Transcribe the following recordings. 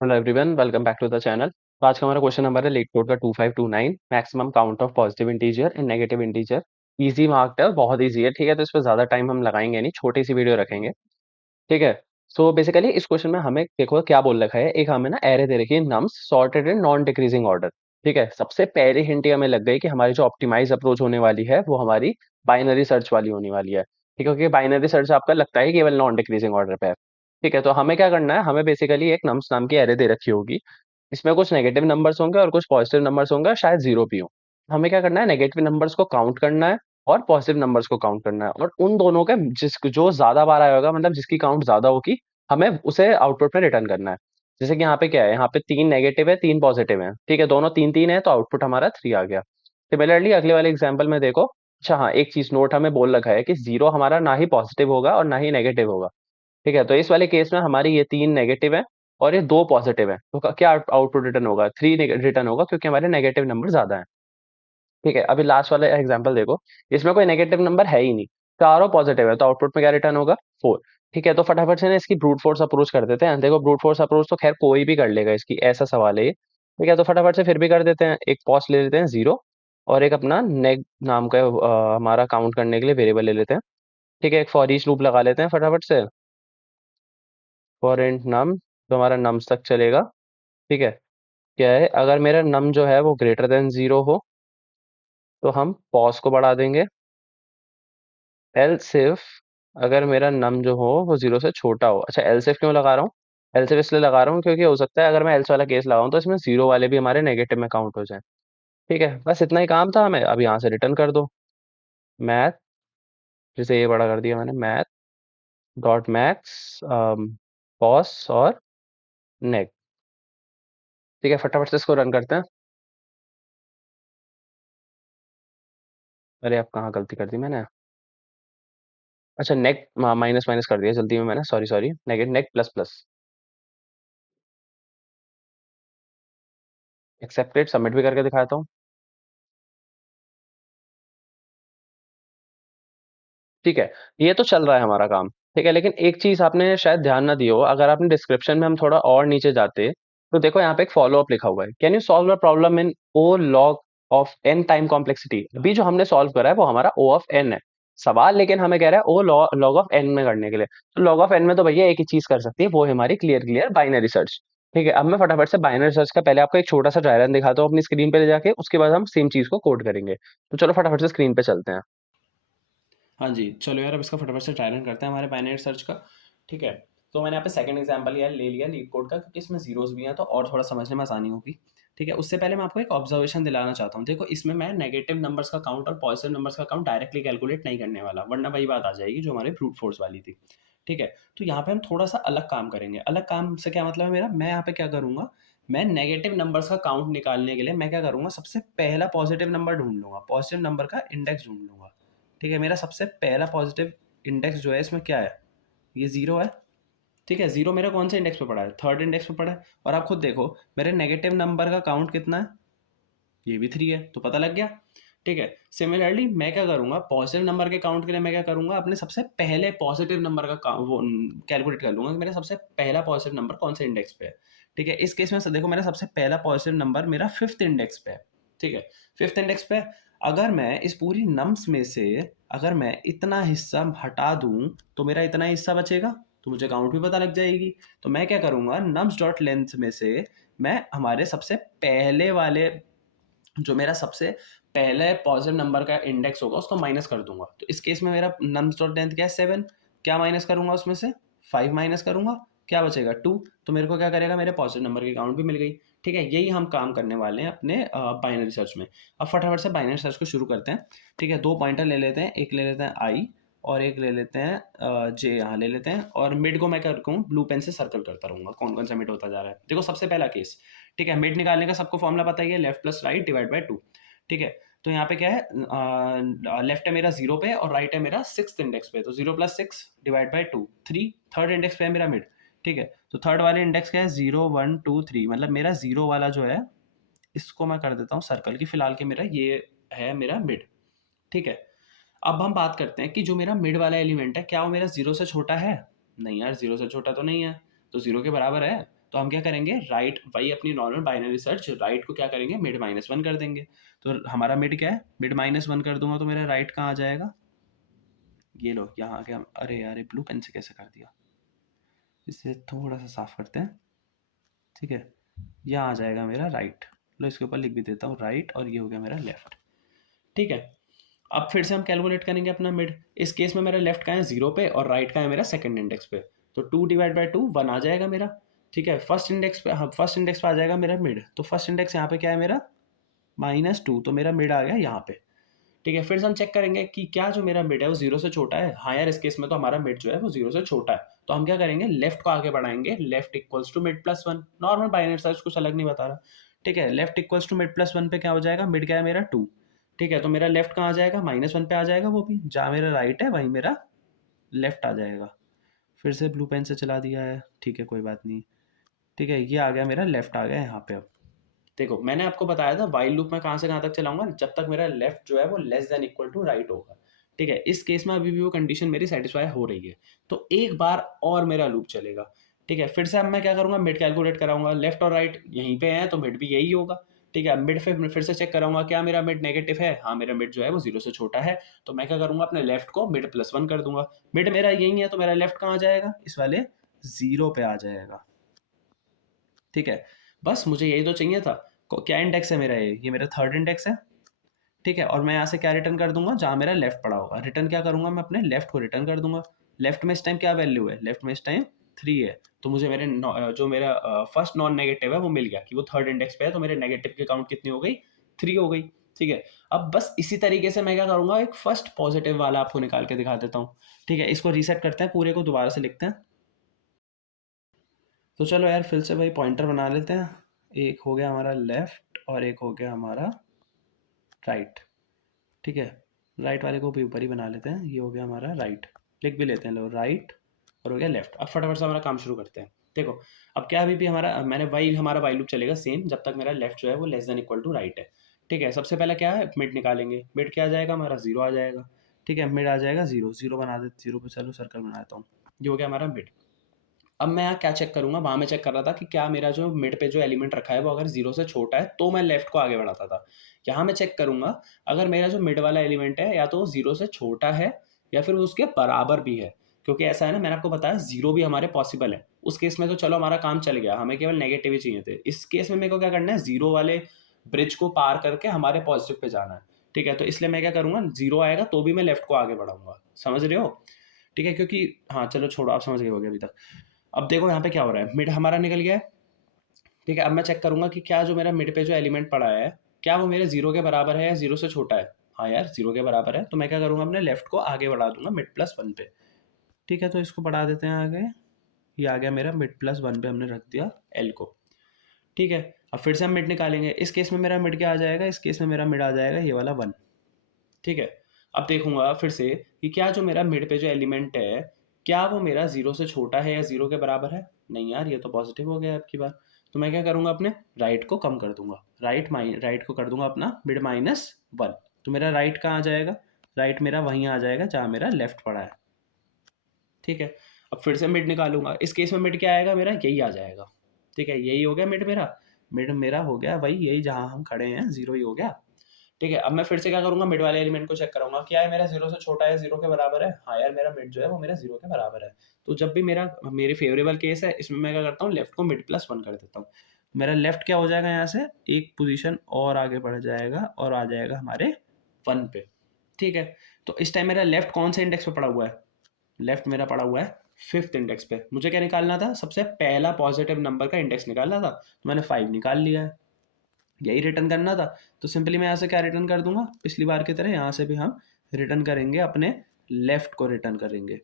Hello everyone, welcome back to the channel. तो आज का हमारा क्वेश्चन नंबर है लीड कोड का 2529, maximum count of positive integer and negative integer. Easy marked है, बहुत इजी है। ठीक है, तो इस पर ज़्यादा टाइम हम लगाएंगे नहीं, छोटी सी वीडियो रखेंगे। ठीक है। सो बेसिकली इस क्वेश्चन में हमें देखो क्या बोल रखा है। एक हमें ना एरे दे रखी है, nums sorted in non decreasing order. ठीक है, सबसे पहली हिंट हमें लग गई कि हमारी जो ऑप्टिमाइज अप्रोच होने वाली है वो हमारी बाइनरी सर्च वाली होने वाली है। ठीक है, क्योंकि बाइनरी सर्च आपका लगता है केवल नॉन डिक्रीजिंग ऑर्डर पे है। ठीक है, तो हमें क्या करना है, हमें बेसिकली एक नम्स नाम की एरे दे रखी होगी। इसमें कुछ नेगेटिव नंबर्स होंगे और कुछ पॉजिटिव नंबर्स होंगे और शायद जीरो भी हो। हमें क्या करना है, नेगेटिव नंबर्स को काउंट करना है और पॉजिटिव नंबर्स को काउंट करना है, और उन दोनों के जिस जो ज्यादा बार आया होगा, मतलब जिसकी काउंट ज्यादा होगी, हमें उसे आउटपुट में रिटर्न करना है। जैसे कि यहाँ पे क्या है, यहाँ पे 3 नेगेटिव है, 3 पॉजिटिव है। ठीक है, दोनों 3 3 है, तो आउटपुट हमारा 3 आ गया। सिमिलरली अगले वाले एग्जाम्पल में देखो। अच्छा हाँ, एक चीज नोट हमें बोल रखा है कि जीरो हमारा ना ही पॉजिटिव होगा और ना ही नेगेटिव होगा। ठीक है, तो इस वाले केस में हमारी ये 3 नेगेटिव है और ये 2 पॉजिटिव है, तो क्या आउटपुट रिटर्न होगा? 3 रिटर्न होगा, क्योंकि हमारे नेगेटिव नंबर ज्यादा है। ठीक है, अभी लास्ट वाला एग्जांपल देखो। इसमें कोई नेगेटिव नंबर है ही नहीं, चारों पॉजिटिव है, तो आउटपुट में क्या रिटर्न होगा? 4। ठीक है, तो फटाफट से ना इसकी ब्रूट फोर्स अप्रोच कर देते हैं। देखो, ब्रूट फोर्स अप्रोच तो खैर कोई भी कर लेगा, इसकी ऐसा सवाल है ये। ठीक है, तो फटाफट से फिर भी कर देते हैं। एक पॉज ले लेते हैं 0, और एक अपना नेग नाम का हमारा काउंट करने के लिए वेरिएबल ले लेते हैं। ठीक है, एक फॉर ईच लूप लगा लेते हैं फटाफट से। फॉर इंट नम, तो हमारा नम्स तक चलेगा। ठीक है, क्या है, अगर मेरा नम जो है वो ग्रेटर देन 0 हो तो हम पॉज को बढ़ा देंगे। एल्स इफ अगर मेरा नम जो हो वो 0 से छोटा हो। अच्छा, एल्स इफ क्यों लगा रहा हूँ? एल्स इफ इसलिए लगा रहा हूँ क्योंकि हो सकता है अगर मैं एल्स वाला केस लगाऊं तो इसमें जीरो वाले भी हमारे नेगेटिव में काउंट हो जाए। ठीक है, बस इतना ही काम था हमें। अब यहाँ से रिटर्न कर दो मैथ, जैसे ये बड़ा कर दिया मैंने, मैथ डॉट मैक्स पॉस और नेक। ठीक है, फटाफट से इसको रन करते हैं। अरे अब कहाँ गलती कर दी मैंने? अच्छा, नेक माइनस माइनस कर दिया जल्दी में मैंने, सॉरी सॉरी, नेगेटिव नेक प्लस प्लस। एक्सेप्टेड, सबमिट भी करके दिखाता हूँ। ठीक है, ये तो चल रहा है हमारा काम। ठीक है, लेकिन एक चीज आपने शायद ध्यान ना दियो, अगर आपने डिस्क्रिप्शन में हम थोड़ा और नीचे जाते तो देखो यहाँ पे एक फॉलो अप लिखा हुआ है। Can you solve a problem in O log of n time complexity? अभी जो हमने सॉल्व करा है वो हमारा ओ ऑफ एन है। सवाल लेकिन हमें कह रहा है ओ लॉग ऑफ एन में करने के लिए। तो लॉग ऑफ एन में तो भैया एक ही चीज कर सकती है, वो है हमारी क्लियर क्लियर बाइनरी सर्च। ठीक है, अब मैं फटाफट से बाइनरी सर्च का पहले आपको एक छोटा सा ड्राई रन दिखाता हूँ अपनी स्क्रीन पे ले जाके, उसके बाद हम सेम चीज को कोड करेंगे। तो चलो फटाफट से स्क्रीन पे चलते हैं। हाँ जी, चलो यार अब इसका फटाफट से ट्रायल रन करते हैं हमारे बाइनरी सर्च का। ठीक है, तो मैंने यहाँ पे सेकंड एग्जांपल यार ले लिया लीड कोड का, क्योंकि इसमें जीरोस भी हैं तो और थोड़ा समझने में आसानी होगी। ठीक है, उससे पहले मैं आपको एक ऑब्जर्वेशन दिलाना चाहता हूँ। देखो, इसमें मैं नेगेटिव नंबर्स का काउंट और पॉजिटिव नंबर्स का काउंट डायरेक्टली कैलकुलेट नहीं करने वाला, वरना वही बात आ जाएगी जो हमारे ब्रूट फोर्स वाली थी। ठीक है, तो यहाँ पे हम थोड़ा सा अलग काम करेंगे। अलग काम से क्या मतलब है मेरा, मैं यहाँ पे क्या करूँगा, मैं नेगेटिव नंबर्स का काउंट निकालने के लिए मैं क्या करूँगा, सबसे पहला पॉजिटिव नंबर ढूंढ लूंगा, पॉजिटिव नंबर का इंडेक्स ढूंढ लूंगा। ठीक है, मेरा सबसे पहला पॉजिटिव इंडेक्स जो है इसमें क्या है, ये जीरो है। ठीक है, जीरो मेरा कौन से इंडेक्स पे पड़ा है, थर्ड इंडेक्स पे पड़ा है। और आप खुद देखो मेरे नेगेटिव नंबर का काउंट कितना है, ये भी थ्री है, तो पता लग गया। ठीक है, सिमिलरली मैं क्या करूंगा, पॉजिटिव नंबर के काउंट के लिए मैं क्या करूंगा, अपने सबसे पहले पॉजिटिव नंबर का वो कैलकुलेट कर लूंगा कि मेरा सबसे पहला पॉजिटिव नंबर कौन से इंडेक्स पे है। ठीक है, इस केस में देखो मेरा सबसे पहला पॉजिटिव नंबर मेरा फिफ्थ इंडेक्स पे है। ठीक है, फिफ्थ इंडेक्स पे है। अगर मैं इस पूरी नम्स में से अगर मैं इतना हिस्सा हटा दूं तो मेरा इतना हिस्सा बचेगा, तो मुझे काउंट भी पता लग जाएगी। तो मैं क्या करूंगा, नम्स डॉट लेंथ में से मैं हमारे सबसे पहले वाले, जो मेरा सबसे पहले पॉजिटिव नंबर का इंडेक्स होगा उसको माइनस कर दूंगा। तो इस केस में मेरा नम्स डॉट लेंथ क्या है, 7। क्या माइनस करूंगा उसमें से, 5 माइनस करूंगा, क्या बचेगा, 2। तो मेरे को क्या करेगा, मेरे पॉजिटिव नंबर की काउंट भी मिल गई। ठीक है, यही हम काम करने वाले हैं अपने बाइनरी सर्च में। अब फटाफट से बाइनरी सर्च को शुरू करते हैं। ठीक है, दो पॉइंटर ले लेते हैं, एक ले लेते हैं आई और एक ले लेते हैं जे, यहाँ ले लेते हैं। और मिड को मैं क्या करूँ, ब्लू पेन से सर्कल करता रहूंगा कौन कौन सा मिड होता जा रहा है। देखो सबसे पहला केस, ठीक है, मिड निकालने का सबको फॉर्मूला पता ही है, left plus right divide by two. ठीक है, तो यहाँ पे क्या है, लेफ्ट है मेरा जीरो पे और राइट है मेरा सिक्स इंडेक्स पे, तो zero plus six divide by two, three. Third index पे है मेरा मिड। ठीक है, तो थर्ड वाले इंडेक्स क्या है, जीरो वन टू थ्री, मतलब मेरा जीरो वाला जो है इसको मैं कर देता हूँ सर्कल की, फिलहाल के मेरा ये है मेरा मिड। ठीक है, अब हम बात करते हैं कि जो मेरा मिड वाला एलिमेंट है क्या वो मेरा जीरो से छोटा है। नहीं यार, जीरो से छोटा तो नहीं है, तो जीरो के बराबर है। तो हम क्या करेंगे, राइट वही अपनी नॉर्मल बाइनरी सर्च, राइट को क्या करेंगे, मिड -1 कर देंगे। तो हमारा मिड क्या है, मिड -1 कर दूंगा तो मेरा राइट कहाँ आ जाएगा, ये लो यहाँ आ गया। अरे यार, ये ब्लू पेन से कैसे कर दिया, इसे थोड़ा सा साफ करते हैं। ठीक है, यहाँ आ जाएगा मेरा राइट। लो इसके ऊपर लिख भी देता हूँ राइट, और ये हो गया मेरा लेफ्ट। ठीक है, अब फिर से हम कैलकुलेट करेंगे अपना मिड। इस केस में मेरा लेफ्ट का है 0 पे और राइट का है मेरा सेकंड इंडेक्स पे। तो 2/2 1 आ जाएगा मेरा। ठीक है, फर्स्ट इंडेक्स पे, हाँ फर्स्ट इंडेक्स पे आ जाएगा मेरा मिड। तो फर्स्ट इंडेक्स यहाँ पे क्या है मेरा, -2, तो मेरा मिड आ गया यहाँ पे। ठीक है, फिर से हम चेक करेंगे कि क्या जो मेरा मिड है वो 0 से छोटा है। हाँ यार, इस केस में तो हमारा मिड जो है वो 0 से छोटा है। तो हम क्या करेंगे, लेफ्ट को आगे बढ़ाएंगे, left equals to mid plus 1। Normal binary search, कुछ अलग नहीं बता रहा। ठीक है, left equals to mid plus 1 पे क्या हो जाएगा, मिड क्या है मेरा 2। ठीक है, तो मेरा लेफ्ट कहाँ आ जाएगा, -1 पे आ जाएगा, वो भी जहाँ मेरा राइट है वहीं मेरा लेफ्ट आ जाएगा। फिर से ब्लू पेन से चला दिया है, ठीक है कोई बात नहीं। ठीक है, ये आ गया मेरा लेफ्ट आ गया यहाँ पे। अब देखो, मैंने आपको बताया था वाइल लूप में कहाँ से कहाँ तक चलाऊंगा, जब तक मेरा लेफ्ट जो है वो less than equal to right होगा। ठीक है, इस केस में अभी भी वो कंडीशन मेरी सेटिस्फाई हो रही है, तो एक बार और मेरा लूप चलेगा। ठीक है, फिर से अब मैं क्या करूंगा, मिड कैलकुलेट कराऊंगा। लेफ्ट और राइट यहीं पे है तो मिड भी यही होगा। ठीक है, मिड फिर से चेक कराऊंगा, क्या मेरा मिड नेगेटिव है, हाँ मेरा मिड जो है वो 0 से छोटा है। तो मैं क्या करूंगा, अपने लेफ्ट को मिड +1 कर दूंगा। मिड मेरा यही है तो मेरा लेफ्ट कहाँ आ जाएगा, इस वाले 0 पे आ जाएगा। ठीक है, बस मुझे यही तो चाहिए था। क्या इंडेक्स है मेरा, ये मेरा थर्ड इंडेक्स है। ठीक है, और मैं यहाँ से क्या रिटर्न कर दूंगा, जहाँ मेरा लेफ्ट पड़ा होगा। रिटर्न क्या करूंगा, मैं अपने लेफ्ट को रिटर्न कर दूंगा। लेफ्ट में इस टाइम क्या वैल्यू है, लेफ्ट में इस टाइम 3 है। तो मुझे मेरे जो मेरा फर्स्ट नॉन नेगेटिव है वो मिल गया कि वो थर्ड इंडेक्स पे है, तो मेरे नेगेटिव की काउंट कितनी हो गई, 3 हो गई। ठीक है, अब बस इसी तरीके से मैं क्या करूंगा, एक फर्स्ट पॉजिटिव वाला आपको निकाल के दिखा देता हूँ। ठीक है, इसको रीसेट करते हैं, पूरे को दोबारा से लिखते हैं। तो चलो यार, फिर से भाई पॉइंटर बना लेते हैं। एक हो गया हमारा लेफ्ट और एक हो गया हमारा राइट। ठीक है, राइट वाले को भी ऊपर ही बना लेते हैं। ये हो गया हमारा राइट, लिख भी लेते हैं, लो राइट, और हो गया लेफ्ट। अब फटाफट से हमारा काम शुरू करते हैं। देखो, अब क्या अभी भी हमारा वाइल लूप चलेगा सेम, जब तक मेरा लेफ्ट जो है वो less than equal to right है। ठीक है, सबसे पहले क्या है, मिड निकालेंगे। मिड क्या आ जाएगा हमारा, 0 आ जाएगा। ठीक है, मिड आ जाएगा 0, 0 बना देते, 0 पे चलो सर्कल बना देता हूँ। ये हो गया हमारा मिड। अब मैं यहाँ क्या चेक करूंगा, वहां मैं चेक कर रहा था कि क्या मेरा जो मिड पे जो एलिमेंट रखा है वो अगर 0 से छोटा है तो मैं लेफ्ट को आगे बढ़ाता था। यहाँ मैं चेक करूंगा, अगर मेरा जो मिड वाला एलिमेंट है या तो वो 0 से छोटा है या फिर वो उसके बराबर भी है। क्योंकि ऐसा है ना, मैंने आपको बताया 0 भी हमारे पॉसिबल है। उस केस में तो चलो हमारा काम चल गया, हमें केवल नेगेटिव ही चाहिए थे। इस केस में मेरे को क्या करना है, 0 वाले ब्रिज को पार करके हमारे पॉजिटिव पे जाना है। ठीक है, तो इसलिए मैं क्या करूंगा, 0 आएगा तो भी मैं लेफ्ट को आगे बढ़ाऊंगा। समझ रहे हो? ठीक है, क्योंकि हाँ चलो छोड़ो, आप समझ गए होगे अभी तक। अब देखो यहाँ पे क्या हो रहा है, मिड हमारा निकल गया है। ठीक है, अब मैं चेक करूंगा कि क्या जो मेरा मिड पे जो एलिमेंट पड़ा है, क्या वो मेरे 0 के बराबर है या 0 से छोटा है। हाँ यार, 0 के बराबर है, तो मैं क्या करूंगा, अपने लेफ्ट को आगे बढ़ा दूंगा मिड +1 पे। ठीक है, तो इसको बढ़ा देते हैं आगे। ये आ गया मेरा मिड +1 पे, हमने रख दिया एल को। ठीक है, अब फिर से हम मिड निकालेंगे। इस केस में मेरा मिड क्या आ जाएगा, इस केस में मेरा मिड आ जाएगा ये वाला 1। ठीक है, अब देखूंगा फिर से कि क्या जो मेरा मिड पे जो एलिमेंट है, क्या वो मेरा 0 से छोटा है या 0 के बराबर है। नहीं यार, ये तो पॉजिटिव हो गया आपकी बार। तो मैं क्या करूंगा, अपने राइट को कम कर दूंगा। राइट को कर दूंगा अपना मिड -1। तो मेरा राइट कहाँ आ जाएगा, राइट मेरा वहीं आ जाएगा जहाँ मेरा लेफ्ट पड़ा है। ठीक है, अब फिर से मिड निकालूंगा। इस केस में मिड क्या आएगा, मेरा यही आ जाएगा। ठीक है, यही हो गया मिड मेरा। मिड मेरा हो गया भाई यही जहाँ हम खड़े हैं, 0 ही हो गया। ठीक है, अब मैं फिर से क्या करूंगा, मिड वाले एलिमेंट को चेक करूंगा, क्या है मेरा 0 से छोटा है, 0 के बराबर है। हाँ यार, मेरा मिड जो है वो मेरा 0 के बराबर है। तो जब भी मेरे फेवरेबल केस है, इसमें मैं क्या करता हूँ, लेफ्ट को मिड +1 कर देता हूँ। मेरा लेफ्ट क्या हो जाएगा, यहाँ से एक पोजीशन और आगे बढ़ जाएगा और आ जाएगा हमारे 1 पे। ठीक है, तो इस टाइम मेरा लेफ्ट कौन से इंडेक्स पे पड़ा हुआ है, लेफ्ट मेरा पड़ा हुआ है 5th इंडेक्स पे। मुझे क्या निकालना था, सबसे पहला पॉजिटिव नंबर का इंडेक्स निकालना था, तो मैंने 5 निकाल लिया है। यही रिटर्न करना था। तो सिंपली मैं यहाँ से क्या रिटर्न कर दूंगा, पिछली बार की तरह यहाँ से भी हम रिटर्न करेंगे, अपने लेफ्ट को रिटर्न करेंगे।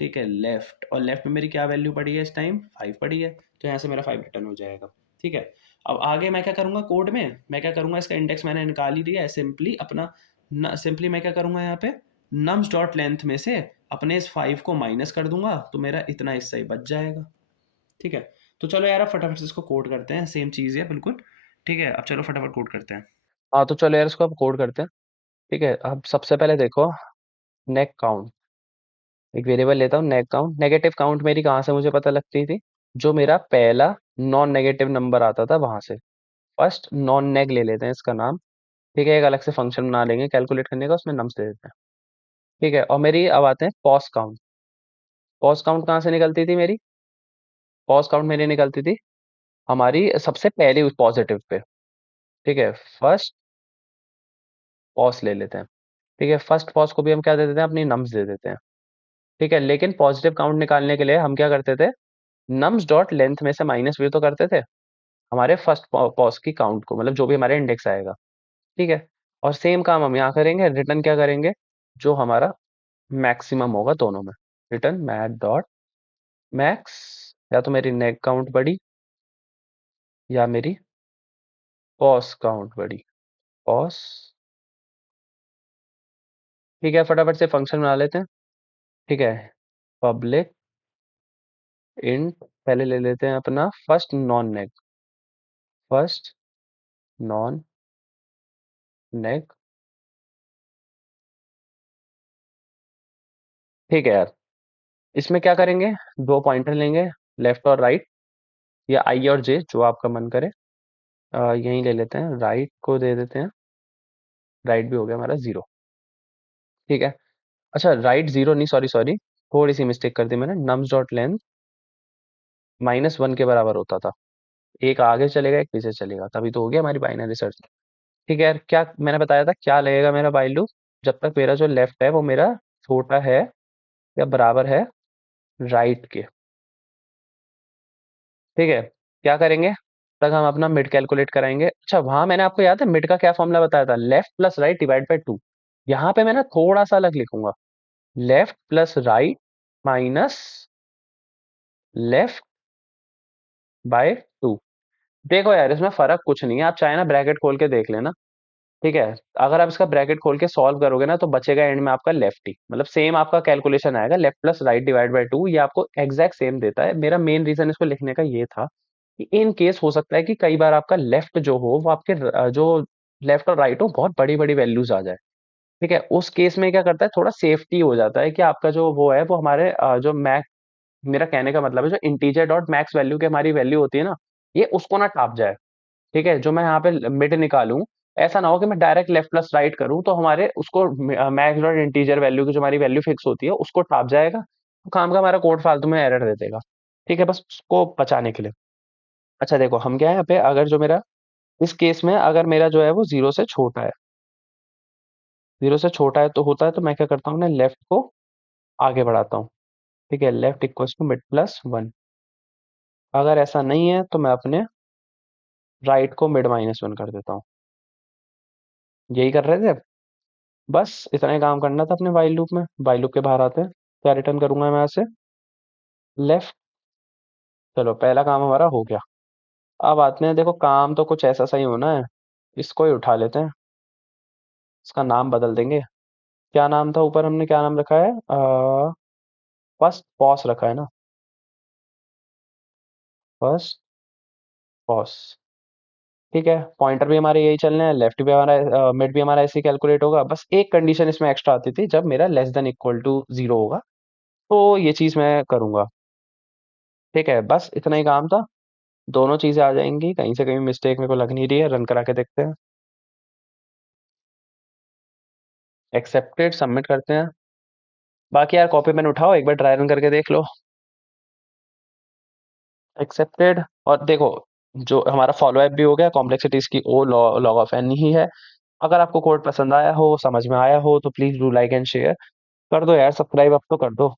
ठीक है, लेफ्ट, और लेफ्ट में मेरी क्या वैल्यू पड़ी है, इस टाइम 5 पड़ी है, तो यहाँ से मेरा 5 रिटर्न हो जाएगा। ठीक है, अब आगे मैं क्या करूँगा, कोड में मैं क्या करूँगा, इसका इंडेक्स मैंने निकाल ही दिया है। सिंपली मैं क्या करूँगा, यहाँ पे नम्स डॉट लेंथ में से अपने इस 5 को माइनस कर दूंगा, तो मेरा इतना हिस्सा ही बच जाएगा। ठीक है, तो चलो यार, अब फटाफट से इसको कोड करते हैं, सेम चीज़ है बिल्कुल। ठीक है, अब चलो फटाफट कोड करते हैं। हाँ, तो चलो यार इसको अब कोड करते हैं। ठीक है, अब सबसे पहले देखो, नेक काउंट, एक वेरिएबल लेता हूँ नेक काउंट। नेगेटिव काउंट मेरी कहाँ से मुझे पता लगती थी, जो मेरा पहला नॉन नेगेटिव नंबर आता था वहां से। फर्स्ट नॉन नेग ले लेते हैं इसका नाम। ठीक है, एक अलग से फंक्शन बना लेंगे कैलकुलेट करने का, उसमें नम्स दे देते हैं। ठीक है, और मेरी अब आते हैं पॉज काउंट। पॉज काउंट कहाँ से निकलती थी मेरी? पॉज काउंट मेरी निकलती थी हमारी सबसे पहले उस पॉजिटिव पे। ठीक है, फर्स्ट पॉज ले लेते हैं। ठीक है, फर्स्ट पॉज को भी हम क्या दे देते हैं? अपनी नम्स दे देते हैं। ठीक है, लेकिन पॉजिटिव काउंट निकालने के लिए हम क्या करते थे? नम्स डॉट लेंथ में से माइनस भी तो करते थे हमारे फर्स्ट पॉज की काउंट को, मतलब जो भी हमारे इंडेक्स आएगा। ठीक है, और सेम काम हम यहाँ करेंगे, रिटर्न क्या करेंगे? जो हमारा मैक्सिमम होगा दोनों में। रिटर्न मैट डॉट मैक्स, या तो मेरी नेक काउंट बढ़ी या मेरी पॉज काउंट बढ़ी। पॉज। ठीक है, फटाफट से फंक्शन बना लेते हैं। ठीक है, पब्लिक इंट पहले ले लेते हैं अपना फर्स्ट नॉन नेक। फर्स्ट नॉन नेक। ठीक है यार, इसमें क्या करेंगे? दो पॉइंटर लेंगे, लेफ्ट और राइट, या आई और जे, जो आपका मन करे। यहीं ले लेते हैं, राइट को दे देते हैं। राइट भी हो गया हमारा 0। ठीक है, अच्छा राइट 0 नहीं, सॉरी सॉरी, थोड़ी सी मिस्टेक कर दी मैंने। नम्स डॉट लेंथ -1 के बराबर होता था। एक आगे चलेगा एक पीछे चलेगा, तभी तो हो गया हमारी बाइनरी सर्च। ठीक है यार, क्या मैंने बताया था क्या लगेगा मेरा वाइल लूप? जब तक मेरा जो लेफ्ट है वो मेरा छोटा है या बराबर है राइट के। ठीक है, क्या करेंगे? तक हम अपना मिड कैलकुलेट कराएंगे। अच्छा, वहां मैंने आपको याद है मिड का क्या फॉर्मूला बताया था? Left plus right divide by 2। यहाँ पे मैं ना थोड़ा सा अलग लिखूंगा, left plus right minus left by 2। देखो यार, इसमें फर्क कुछ नहीं है, आप चाहे ना ब्रैकेट खोल के देख लेना। ठीक है, अगर आप इसका ब्रैकेट खोल के सॉल्व करोगे ना तो बचेगा एंड में आपका लेफ्ट ही, मतलब सेम आपका कैलकुलेशन आएगा। Left plus right divide by 2 ये आपको एग्जैक्ट सेम देता है। मेरा मेन रीजन इसको लिखने का ये था कि इन केस हो सकता है कि कई बार आपका लेफ्ट जो हो वो आपके जो लेफ्ट और राइट हो बहुत बड़ी बड़ी वैल्यूज आ जाए। ठीक है, उस केस में क्या करता है, थोड़ा सेफ्टी हो जाता है कि आपका जो वो है वो हमारे जो मैक्स, मेरा कहने का मतलब है जो इंटीजर डॉट मैक्स वैल्यू की हमारी वैल्यू होती है ना, ये उसको ना टाप जाए। ठीक है, जो मैं यहाँ पे मिड निकालूं, ऐसा ना हो कि मैं डायरेक्ट लेफ्ट प्लस राइट करूं तो हमारे उसको मैक्स डॉट इंटीजर वैल्यू की जो हमारी वैल्यू फिक्स होती है उसको टाप जाएगा, तो काम का हमारा कोड फालतू में एरर दे देगा। ठीक है, बस उसको बचाने के लिए। अच्छा देखो, हम क्या है यहाँ पे, अगर जो मेरा इस केस में अगर मेरा जो है वो 0 से छोटा है, 0 से छोटा है तो होता है, तो मैं क्या करता हूँ ना, लेफ्ट को आगे बढ़ाता हूँ। ठीक है, left equals to mid plus 1। अगर ऐसा नहीं है तो मैं अपने राइट को मिड -1 कर देता हूँ। यही कर रहे थे अब। बस इतना ही काम करना था अपने वाइल लूप में। वाइल लूप के बाहर आते हैं, क्या रिटर्न करूंगा मैं यहाँ से? लेफ्ट। चलो, पहला काम हमारा हो गया। अब आते हैं, देखो काम तो कुछ ऐसा सही होना है, इसको ही उठा लेते हैं। इसका नाम बदल देंगे। क्या नाम था ऊपर? हमने क्या नाम रखा है? फर्स्ट पॉस रखा है ना? First pos. ठीक है, पॉइंटर भी हमारे यही चलने हैं, लेफ्ट भी हमारा, मिड भी हमारा ऐसे ही कैलकुलेट होगा। बस एक कंडीशन इसमें एक्स्ट्रा आती थी, जब मेरा लेस देन इक्वल टू 0 होगा तो ये चीज मैं करूंगा। ठीक है, बस इतना ही काम था। दोनों चीजें आ जाएंगी, कहीं से कहीं मिस्टेक मेरे को लग नहीं रही है। रन करा के देखते हैं। एक्सेप्टेड, सबमिट करते हैं। बाकी यार कॉपी पेन उठाओ, एक बार ट्राई रन करके देख लो। एक्सेप्टेड। और देखो, जो हमारा फॉलो अप भी हो गया, कॉम्प्लेक्सिटी इसकी ओ लॉग ऑफ एन ही है। अगर आपको कोड पसंद आया हो, समझ में आया हो, तो please do like and share कर दो यार, सब्सक्राइब अब तो कर दो।